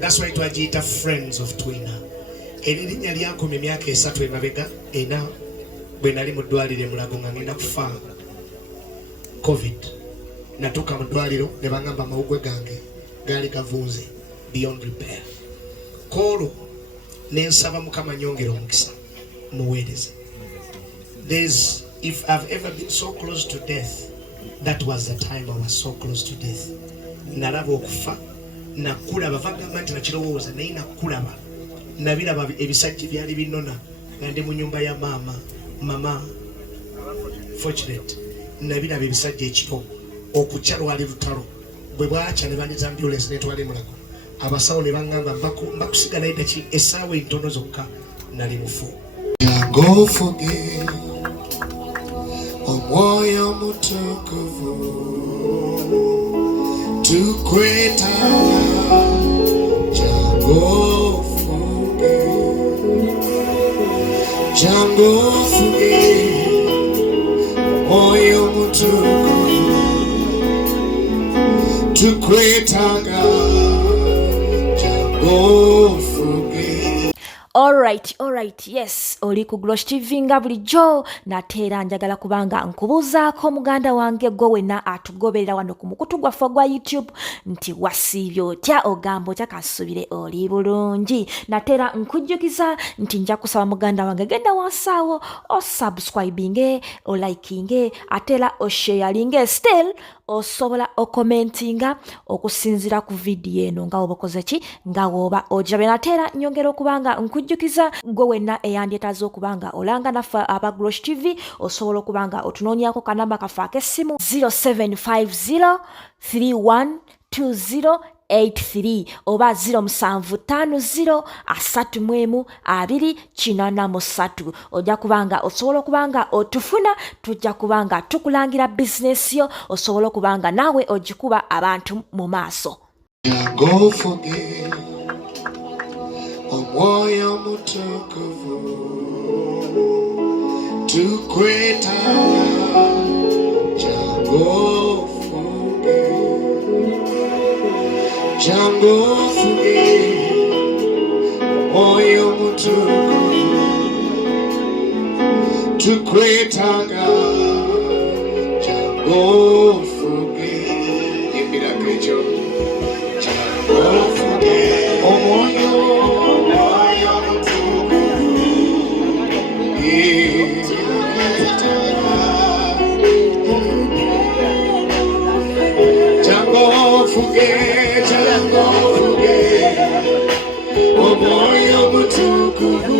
That's why twagiyita Friends of Twina. Erinnya lyankomye emyaka 3 emabega ena bwe nali mu ddwaliro e Mulago nga ngenda kufa COVID. Natuuka mu ddwaliro ne bangamba amawugwe gange gaali gavunze beyond repair. Kolo ne nsaba Mukama nyongera omukisa muweereze. If I've ever been so close to death, that was the time I was so close to death. Nalaba okufa, nakulaba bagamba nti nakirowooza naye nakulaba. Nabiraba ebisajja byali binona nga ndi mu nyumba ya mama fortunate. Nabiraba ebisajja ekiro okukya lwali lutalo bwe bwakya ne bandiza ambulance netwala e Mulago. Abasawo ne bangamba mbakusiga naye daki essaawa entono zokka nali mufu. Go forget omwoyo mutukuvu tukweta jango forget omwoyo mutukuvu tukwetaga jango forget. Alright, yes, oli ku Glosh TV nga bulijjo nateera njagala kubanga nkubuuzaako muganda wange gwe wenna atugoberera wano ku mukutu gwaffe gwa YouTube nti wasiibye otya ogamba otya kasubire oli bulungi. Nateera nkujjukiza nti nja kusaba muganda wange genda wansaawo osubscribinge olikinge ateera osharinge still osobola okomentinga okusinzira ku video eno nga obakoze ki nga woba ojabe. Nateera nyongera okubanga nkujjukiza gwe wenna eyandyetaaze okubanga olanga naffe aba Glosh TV osobola okubanga otunoonyako kanamba kaffe ak'essimu 0750312083 oba 0750312083. ojja kubanga osobola okubanga otufuna, tujja kubanga tukulangira bizinesi yo, osobola okubanga naawe ogikuba abantu mu maaso. Go forget omwoyo mutukuvu tukweta jango forget omwoyo mutukuvu tukwetaga jango forget. Imbira kwecho jango forget omwoyo forget, omwoyo mutukuvu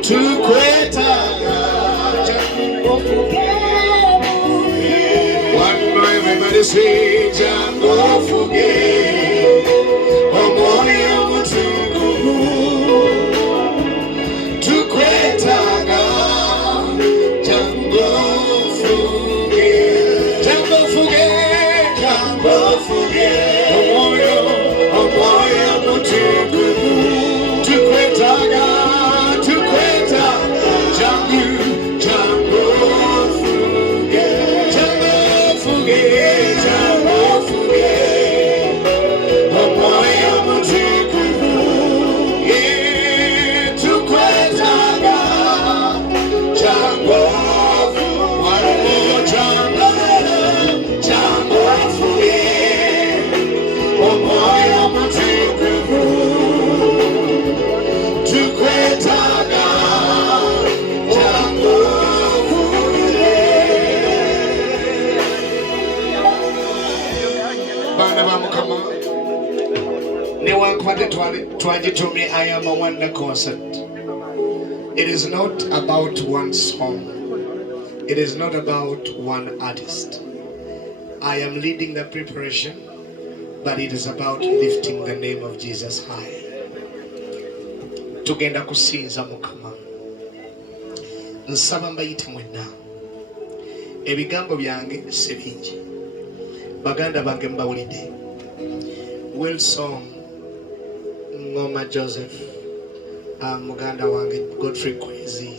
tukwetaga jango forget. One more, everybody sing jango forget omwoyo mutukuvu tukwetaga jango forget. Jango forget, jango forget omwoyo mutukuvu tukwetaga jango forget. Jango forget omwoyo mutukuvu tukwetaga jango Twagitomi I Am a Wonder concert. It is not about one song. It is not about one artist. I am leading the preparation, but it is about lifting the name of Jesus high. Tugenda kusinza Mukama. Nsaba mbayite mwenna. Ebigambo byange si bingi. Baganda bange mbawulidde. Wilson Ngoma Joseph, muganda wange Godfrey Kwezi,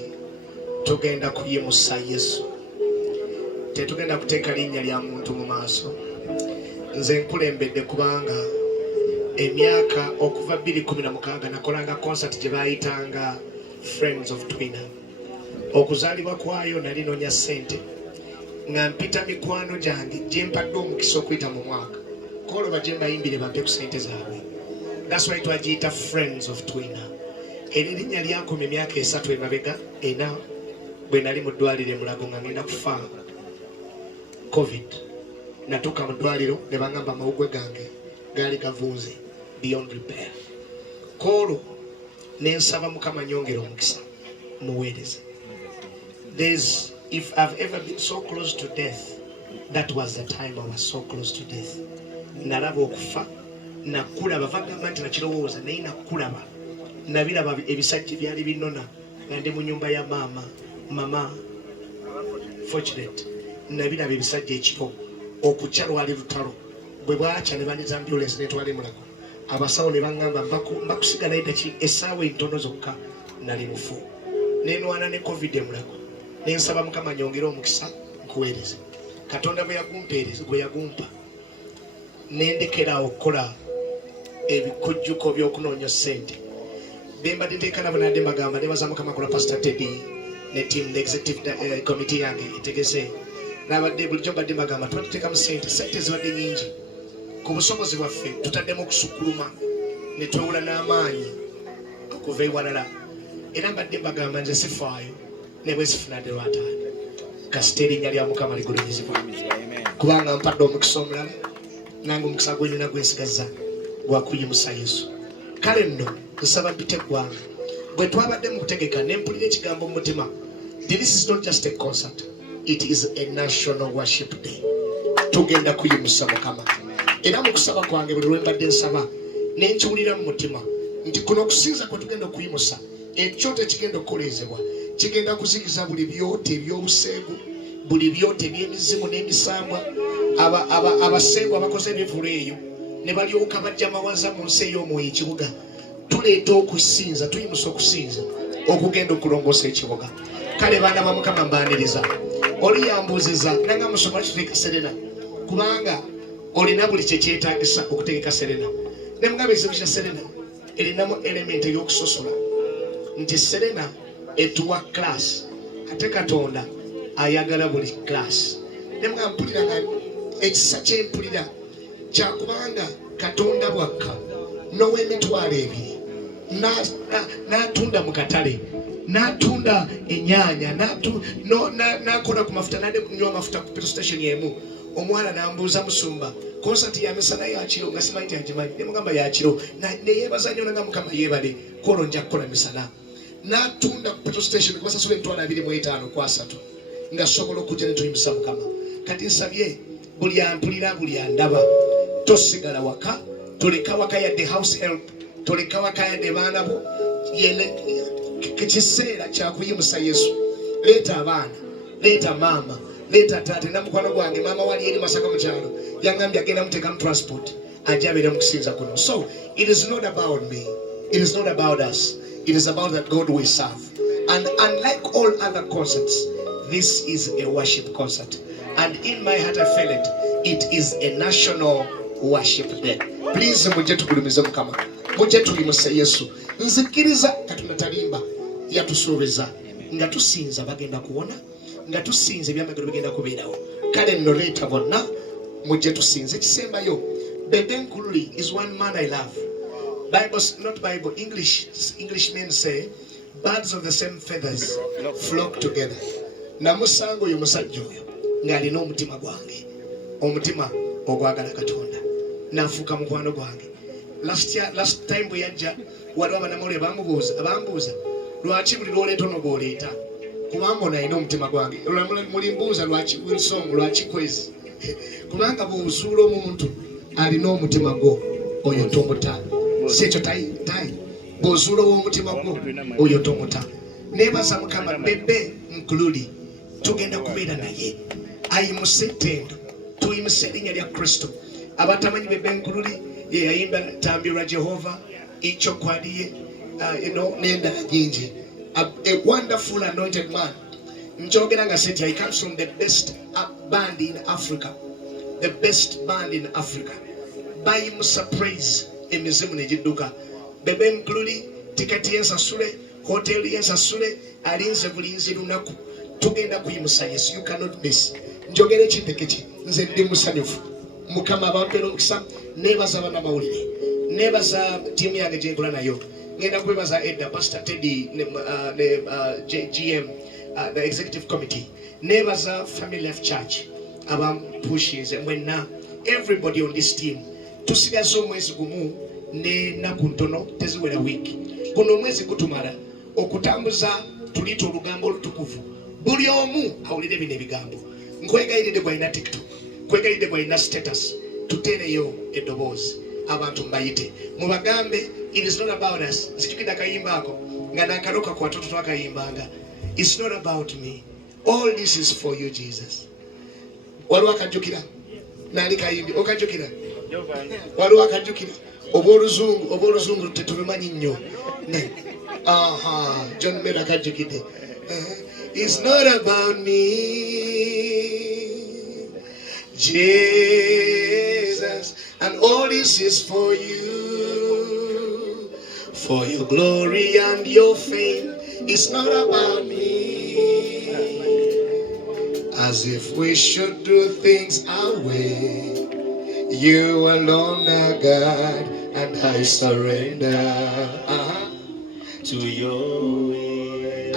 tugenda kuyimusa Yesu. Tetugenda kuteeka linnya lya muntu mu maaso. Nze nkulembedde kubanga emyaka okuva 2016 nakolanga concert gye bayitanga Friends of Twina. Okuzaalibwa kwayo nali nonya ssente nga mpita mikwano gyange gye mpadde omukisa okuyita mu mwaka koloba gye mbayimbire bampe ku ssente zaabwe. That's why twagiyita Friends of Twina. Erinnya lyakoma emyaka 3 emabega ena bwe nali mu ddwaliro e Mulago nga ngenda kufa COVID. Natuuka mu ddwaliro ne bangamba amawugwe gange gaali gavuuze beyond repair. Kolo nensaba Mukama nyongera omukisa muweereze. If I've ever been so close to death, that was the time I was so close to death. Nalaba okufa nakulaba bagamba nti nakirowooza naye nakulaba nabiraba ebisajja byali binona nga ndi mu nyumba ya mama fortunate nabiraba ebisajja ekiro okukya lwali lutalo bwe bwakya ne bandiza ambulance netwali Mulago abasawo ne bangamba mbakusigala edaki essaawa entono zokka nali mufu nenwana ne COVID e Mulago nensaba Mukama nyongera omukisa nkuweereze. Katonda bwe yagumpeereza gwe yagumpa nendekera okukola ebikujjuko by'okunoonya ssente bembadde nteeka nabo nadde mbagamba nebaza Mukama kola Pastor Teddy ne team the executive committee yange etegese nabadde bulijjo mbadde mbagamba twateekamu ssente zibadde nyingi ku busobozi bwaffe tutaddemu okusukkuluma ne twewula n'amaanyi okuva ewalala era mbadde mbagamba nze sifaayo ne bwe sifunadde lwataani kasita erinnya lya Mukama ligulumirizibwa kubanga mpadde omukisa omulala nange omukisa gwenyina gwensigazza gwakuyimusa Yesu. Kale nno nsaba mpite ggwanga bwe twabadde mu kutegeka ne mpulira ekigambo mu mutima. This is not just a concert, it is a national worship day. Tugenda kuyimusa Mukama era mu kusaba kwange buli lwe mbadde nsaba ne nkiwulira mu mutima nti kuno okusinza kwe tugenda okuyimusa ekyoto ekigenda okukolezebwa kigenda kuzikiza buli byote eby'obuseegu buli byote eby'emizimu n'emisambwa abaseegu abakoze ebivulu eyo ne balyoka bajja mawaza mu nsi ey'omwoyo ekibuga tuleeta okusinza tuyimusa okusinza okugenda okulongoosa ekibuga. Kale baana ba Mukama mbaaniriza oli yambuuziza nanga musoma kituteeka Serena kubanga olina buli kyekyetaagisa okutegeka Serena ne mugamba ekizibu kya Serena erinamu element ey'okusosola nti Serena etuwa class ate Katonda ayagala buli class. Ne mugamba mpulira nga ekisa kyempulira kyakubanga Katonda bwakka n'ow'emitwalo ebiri n'atunda mu katale n'atunda ennyanya n'akola ku mafuta n'adde kunywa amafuta ku petrol station y'emu. Omwana n'ambuuza musumba konsati ya misana yakiro nga simanyi agimanyi ne mugamba yakiro neyeebaza nnyo nanga Mukama yeebale kolo nja kukola misana n'atunda ku petrol station kubasasula $25 ku 3 nga sobola okujja ne tuyimusa Mukama. Kati nsabye buli ampulira buli andaba tosigala waka toleka waka yadde house help toleka waka yadde baana bo kiseera kyakuyimusa Yesu. Leeta abaana leeta maama leeta taata na mukwano gwange maama wali eri Masaka mu kyalo yangambye agenda muteekamu transport ajja abeera mu kusinza kuno. So it is not about me, it is not about us, it is about that God we serve. And unlike all other concerts, this is a worship concert, and in my heart I feel it is a national worship day. Please mujje tugulumize Mukama, mujje tuyimuse Yesu. Nzikiriza Katonda talimba yatusuubiza nga tusinza bagenda kuwona nga tusinze ebyamagero bigenda kubeerawo. Kale nno leeta bonna mujje tusinze. Ekisembayo Bebe Nkululi is one man I love. English men say birds of the same feathers flock together. Namusango oyo musajja oyo ng'alina omutima gwange, omutima ogwagala Katonda, n'afuuka mukwano gwange. Last time bwe yajja waliwo abanamawulire bambuuza lwaki buli lwoleeta ono gw'oleeta kubanga ono alina omutima gwange. Mulimbuuza lwaki Wilson lwaki Kwezi kubanga bw'ozuula omuntu alina omutima gwo oyo tomuta. Si ekyo tayi bw'ozuula ow'omutima gwo oyo tomuta. Neebaza Mukama. Bebe Nkululi tugenda kubeera naye ayimuse ttendo tuyimuse erinnya lya Kristo. Abatamanyi Bebe Nkululi ye yayimba tambirwa Jehova ichokwaliye n'endala nyingi. A wonderful anointed man. Njogera nga senti he comes from the best band in Africa. The best band in Africa. Bayimusa praise emizimu negidduka. Bebe Mkululi tiketi yensasule, hoteli yensasule, alinze bulinzi lunaku. Tugenda kuyimusa. Yes, you cannot miss. Njogere chipekeki nze ndi musanyufu. Mukama abampera omukisa, nebaza bana mawulire, nebaza tiimu yange gye nkola nayo. Ngenda kwebaza Edda, Pastor Teddy, GM, the executive committee. Nebaza Family Life Church, pushes and mwenna, everybody on this team. Tusigaze omwezi gumu ne naku ntono teziwera wiki. Kuno omwezi gutumala okutambuza tulita olugambo olutukuvu. Buli omu awulire bino ebigambo. Nkwegayirire gwalina TikTok, nkwegayirire gwalina status, tutereyo eddoboozi abantu mbayite mubagambe. It is not about us. Nzijukira akayimba ako nga nakaloka ku watoto twakayimbanga. It's not about me. All this is for you, Jesus. Waliwo akajjukira nali kayimbi okajjukira waliwo akajjukira oboluzungu tetubimanyi nnyo. John Mera akajjukidde. It's not about me, Jesus, and all this is for you, for your glory and your fame. It's not about me, as if we should do things our way. You alone are God, and I surrender to your way.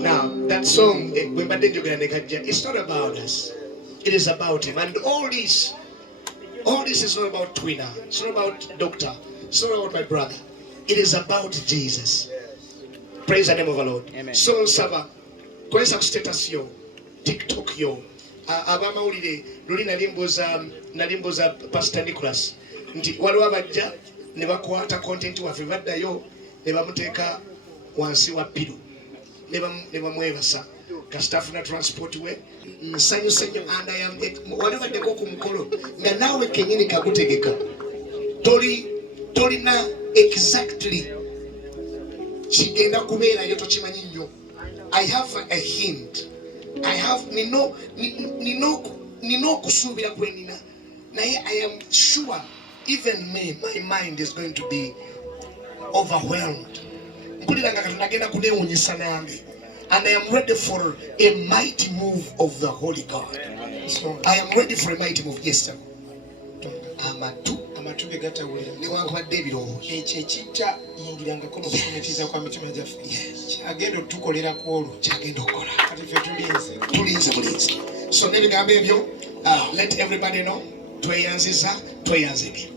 Now, that song, it's not about us. It is about Him. And all this is not about Twina. It's not about Doctor. It's not about my brother. It is about Jesus. Praise the name of the Lord. Amen. So, Saba, kwesa status yo, TikTok yo. Abama ulide, luli nalimboza Pastor Nicholas. Nti waliwo abajja ne bakwata content waffe baddayo ne bamuteka wansi wa piru. Ne bamwebasa kasitafuna transport we nsanyuse nnyo and I am walibaddeko ku mukolo nga naawe kennyini kakutegeka tolina exactly kigenda kubeerayo tokimanyi nnyo. I have a hint. I have nina okusuubira kwe nina naye I am sure even me, my mind is going to be overwhelmed. Mpulira nga Katonda agenda kuneewuunyisa nange. And I am ready for a mighty move of the Holy God. So I am ready for a mighty move. Yes, sir. Amatu begatawulira newankubadde ebirowoozo ekyo ekijja yingirangako n'okukomitiza kwa mitima gyaffe kyagenda otukolerako olwo kyagenda okukola kati ffe tulinze bulinzi. So n'ebigambo ebyo let everybody know tweyanziza tweyanzege.